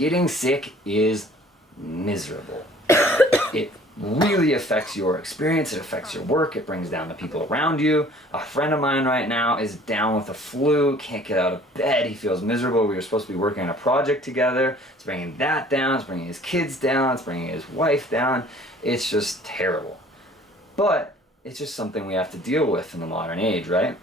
getting sick is miserable. It really affects your experience, it affects your work, it brings down the people around you. A friend of mine right now is down with the flu, can't get out of bed, he feels miserable. We were supposed to be working on a project together. It's bringing that down, it's bringing his kids down, it's bringing his wife down. It's just terrible. But it's just something we have to deal with in the modern age, right?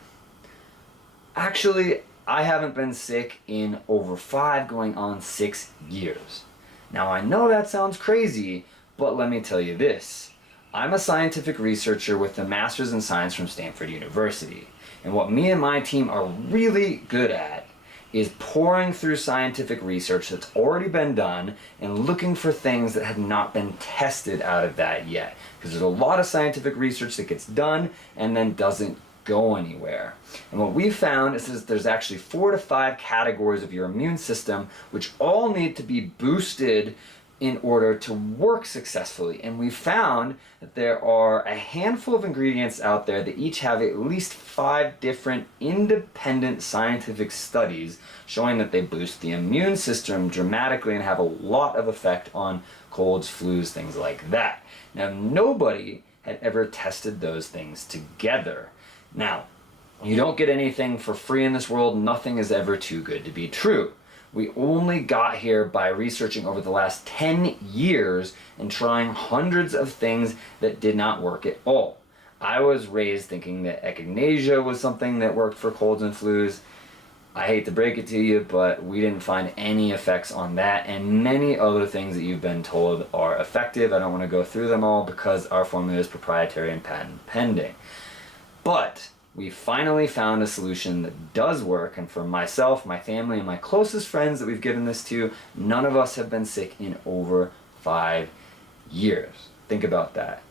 Actually, I haven't been sick in over 5 going on 6 years. Now I know that sounds crazy, but let me tell you this. I'm a scientific researcher with a master's in science from Stanford University. And what me and my team are really good at is pouring through scientific research that's already been done and looking for things that have not been tested out of that yet. Because there's a lot of scientific research that gets done and then doesn't go anywhere. And what we found is that there's actually 4 to 5 categories of your immune system which all need to be boosted in order to work successfully. And we found that there are a handful of ingredients out there that each have at least 5 different independent scientific studies showing that they boost the immune system dramatically and have a lot of effect on colds, flus, things like that. Now, nobody had ever tested those things together. Now, you don't get anything for free in this world. Nothing is ever too good to be true. We only got here by researching over the last 10 years and trying hundreds of things that did not work at all. I was raised thinking that echinacea was something that worked for colds and flus. I hate to break it to you, but we didn't find any effects on that, and many other things that you've been told are effective. I don't want to go through them all because our formula is proprietary and patent pending. But we finally found a solution that does work, and for myself, my family, and my closest friends that we've given this to, none of us have been sick in over 5 years. Think about that.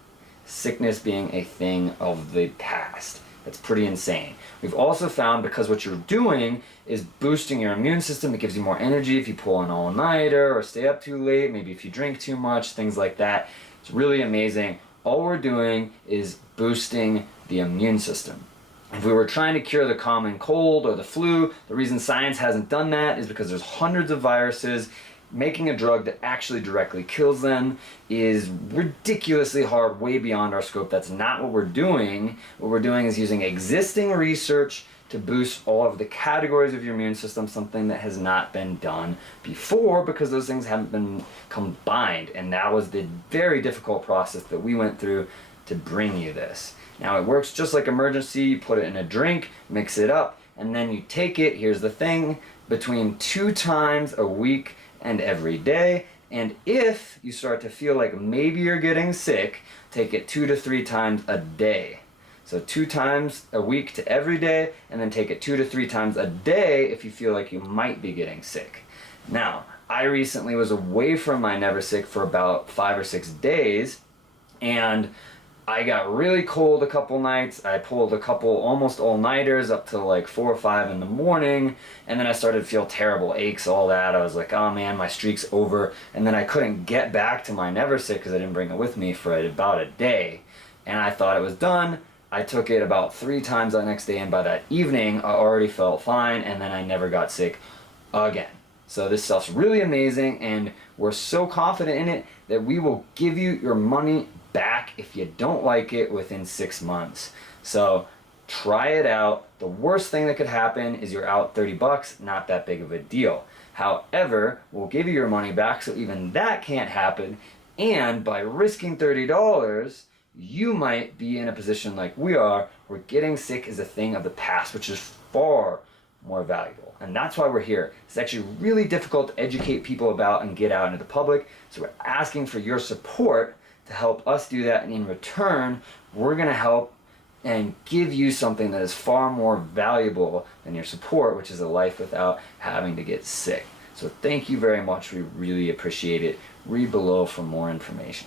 Sickness being a thing of the past. That's pretty insane. We've also found, because what you're doing is boosting your immune system, it gives you more energy if you pull an all-nighter or stay up too late, maybe if you drink too much, things like that. It's really amazing. All we're doing is boosting the immune system. If we were trying to cure the common cold or the flu, the reason science hasn't done that is because there's hundreds of viruses. Making a drug that actually directly kills them is ridiculously hard, way beyond our scope. That's not what we're doing. What we're doing is using existing research to boost all of the categories of your immune system, something that has not been done before because those things haven't been combined. And that was the very difficult process that we went through to bring you this. Now, it works just like emergency. You put it in a drink, mix it up, and then you take it, here's the thing, between 2 times a week and every day. And if you start to feel like maybe you're getting sick, take it 2 to 3 times a day. So 2 times a week to every day, and then take it 2 to 3 times a day if you feel like you might be getting sick. Now, I recently was away from my Neversick for about 5 or 6 days, and I got really cold a couple nights. I pulled a couple almost all-nighters up to like 4 or 5 in the morning, and then I started to feel terrible aches, all that. I was like, oh man, my streak's over. And then I couldn't get back to my Neversick because I didn't bring it with me for about a day. And I thought it was done. I took it about 3 times that next day, and by that evening I already felt fine, and then I never got sick again. So this stuff's really amazing, and we're so confident in it that we will give you your money back if you don't like it within 6 months. So try it out. The worst thing that could happen is you're out $30, not that big of a deal. However, we'll give you your money back, so even that can't happen, and by risking $30, you might be in a position like we are, where getting sick is a thing of the past, which is far more valuable. And that's why we're here. It's actually really difficult to educate people about and get out into the public, so we're asking for your support to help us do that, and in return, we're going to help and give you something that is far more valuable than your support, which is a life without having to get sick. So thank you very much. We really appreciate it. Read below for more information.